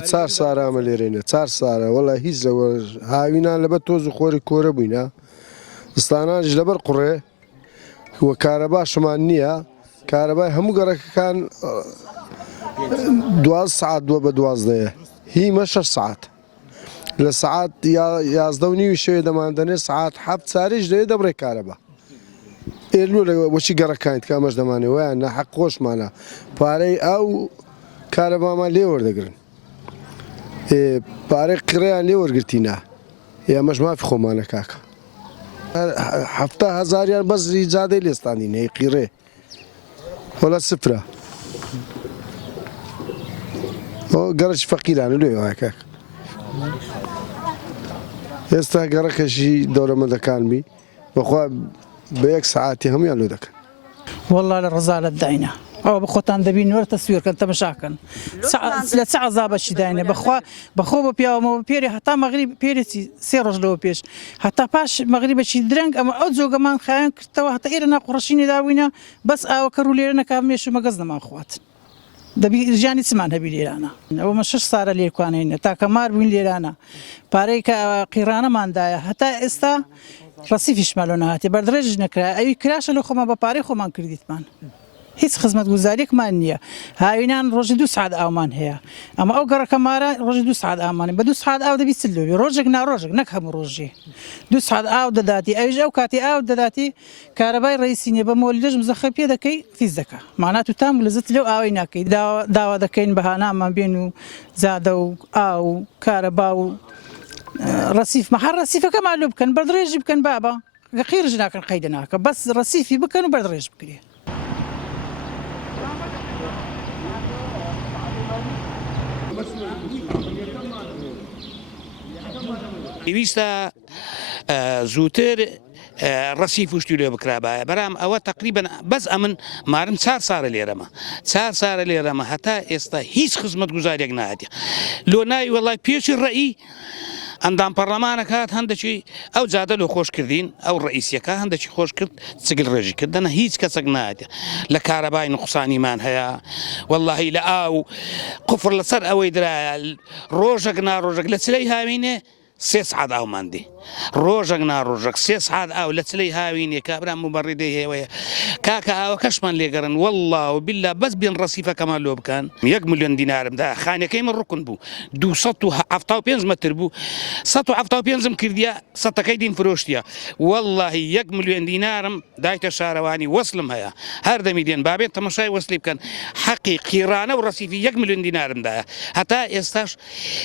4 سارامە لێرێنە 4 سارە وەڵا هیچ لەوە هاوینان لەبەر تۆز و خۆری کۆرە بووینە ستانانش لەبەر قوڕێ وە کارەباشمان نییە کارەبای هەموو گەڕەکەکان 12 سعات دووە بە 12 هیمە 6 سعات لە سعات 11 شەوێ دەماندنێ سعات 7 ساریش دەوێت دەبڕێ کارەبا ئێلو لە وەچی گەڕەکانی کامەش دەمانێ وایە نەحەق خۆشمانە پارەی ئاو کارەبامان لێ وەردەگرن پارەی قڕیان لێ وەرگرتینە ئێمەش مافی خۆمانە کاکە 7,000 بەس جادەی لێستانی نەی قیڕێ وەڵا سفرە گەڕەکی فەقیرانە لێ وایە کاکە ئێستا گەڕەکەشی دەورەمەندەکان بی بەخوا بە 1 سعاتی هەمویان لێ دەکەن والله لە ڕزالت داینە ئەوە بەخۆتان دەبین وەرە تەسویرکەن تەمەشاکەن لە چ عەزابەشی داینە بەخۆ بە پیاوەمەوە پێری هەتا مەغریب پێرێکی 3 ڕۆژ لەوە پێش هەتا پاش مەغریبەکی درەنگ ئەمە ئەو جۆگەمان خایان کردەوە هەتا ئێرە ناقوڕەشینی داوینە بەس ئاوەکە ڕوو لێرە نەکا مێش و مەگەز نەمان خوات دەبی ژیانی چمان هەبی لێرانە ئەومە 6 سارە لێرکوانینە تاکە مار بووین لێرانە پارەی کە قیڕانەماندایە هەتا ئێستا ڕەسیفیشمان لۆ نەهاتێ بەردرێژ نەکرا ئەوی کراشە لە خۆمان بە پارەی خۆمان کردیتمان هیچ خزمەت گوزاریەکمان نییە هاوینان ڕۆژی 2 سعات ئاومان هەیە ئەمە ئەو گەڕەکە مارە ڕۆژی 2 سعات ئامانێ بە 2 سعات ئاو دەبی چلۆوی ڕۆژێک ناڕۆژێک نەک هەموو ڕۆژێ 2 سعات ئاو دەداتی ئەویش ئەو کاتی ئاو دەداتی کارەبای ڕئیسینێ بە مۆلیدەش مزەخە پێ دەکەی فیز دەکە مانات و تام لەزت لەو ئاوی ناکەی داوا دەکەین بەهانامان بێن و زادە و ئاو کارەبا و ڕەسیفمە هەر ڕەسیفەکەمان لێ بکەن بەردرێژی بکەن بابە قیرژ ناکەن قەیدە ناکە بەس ڕەسیفی بکەن و بەردرێژ بکرێ پێویستە زووتر ڕەسیف وشتی لێ بکرابایە بەرام ئەوە تقریبا بەس ئەمن مارم 4 سارە لێرەمە 4 سارە لێرەمە هەتا ئێستا هیچ خزمەت گوزارێک نهاتێ لۆ ناوی وەڵای پێشی ڕەئی ئەندام پەرلەمانە کات هەندێکی ئەو جادە لۆ خۆشکردین ئەو ڕئیسیەکە هەندێکی خۆش کرد چگل ڕێژی کردنە هیچ کەسێک ناتێ لە کارەبای نقصانیمان هەیە واللهی لە ئاو قفر لەسەر ئەوەی درایە ڕۆژێک ناڕۆژێک لە چلەی هاوینێ 3 سعات ئاوماندی ڕۆژێک ناڕۆژێک 3 سعات ئاو لە چلەی هاوینێ کابرا مبەڕیدەی هێوەیە کاکە ئاوەکەشمان لێگەڕن والله و بالله بەس بێن ڕەسیفەکەمان لۆ بکەن 1 ملیۆن دینارم دا خانەکەی من ڕوکن بوو 275 مەتر بوو 175م کردیە سەتەکەی دین فرۆشتیە والله 1 ملیۆن دینارم دایتە شارەوانی وەسلم هەیە هەر دەمی دێن بابێت تەماشای وەسلی بکەن حەقی قیڕانە و ڕەسیفی 1 ملیۆن دینارمدایە هەتا ئێستاش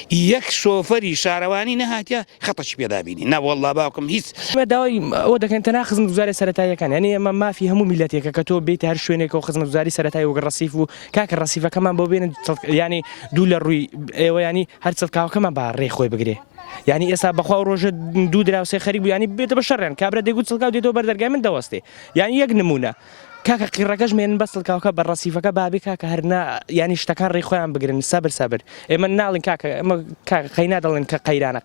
1 شۆفەری شارەوانی نەهاتیە خەتەشی پێدابینی نە والله باوکم هیچ داوای ئەوە دەکەن تەنها خزمەت گوزاری سەرەتاییەکان یعنی ئەمە مافی هەموو میلەتێکە کە تۆ بێتە هەر شوێنێکەوە خزمەت گوزاری سەرەتایی وەک ڕەسیف و کاکە ڕەسیفەکەمان بۆ بێنن ینی دوو لە ڕووی ئێوە ینی هەر چڵکاوەکەمان با ڕێخۆی بگرێ ینی ئێستا بەخوا ڕۆژە 2 دراوسێ خەریک بوو ینی بێتە بە شەڕیان کابرا دەیگوت چڵکاو دێتەوە بەردەرگای من دەوەستێ ینی 1 نمونە کاکە قیڕەکەش مێنن بە چڵکاوەکە بە ڕەسیفەکە بابێ کاکە هەرنا ینی شتەکان ڕێخۆیان بگرن سەبر ئێمە ناڵین کاکە ئەمە قەینا دەڵێن کە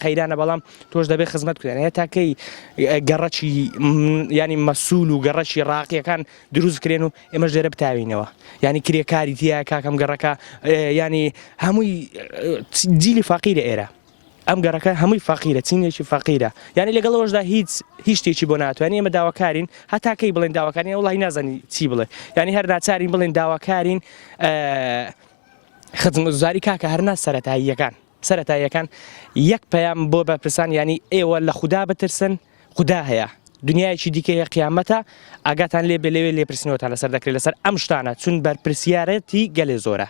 قەیرانە بەڵام تۆش دەبێت خزمەت بکەن هەیە تاکەی گەڕەکی ینی مەسوول و گەڕەکی ڕاقیەکان دروست کرێن و ئێمەش دەرە بتاوینەوە ینی کرێکاری تایە کاکەم گەڕەکە ینی هەمووی جیلی فەقیرە ئێرە ئەم گەڕەکە هەمووی فەقیرە چینێکی فەقیرە ینی لەگەڵەوەشدا هیچ شتێکی بۆ ناتوانێت ئێمە داواکارین هەتاکەی بڵێن داواکارین وڵی نازانی چی بڵێ ینی هەر ناچارین بڵێن داواکارین خزمەتگوزاری کاکە هەرنا سەرەتاییەکان 1 پەیام بۆ بەپرسان ینی ئێوە لە خودا بترسن خودا هەیە دنیایکی دیکەیە قیامەتە ئاگاتان لێ بێ لەوێ لێپرسنەوەتان لەسەر دەکرێت لەسەر ئەم شتانە چون بەرپرسیارەتی گەلێ زۆرە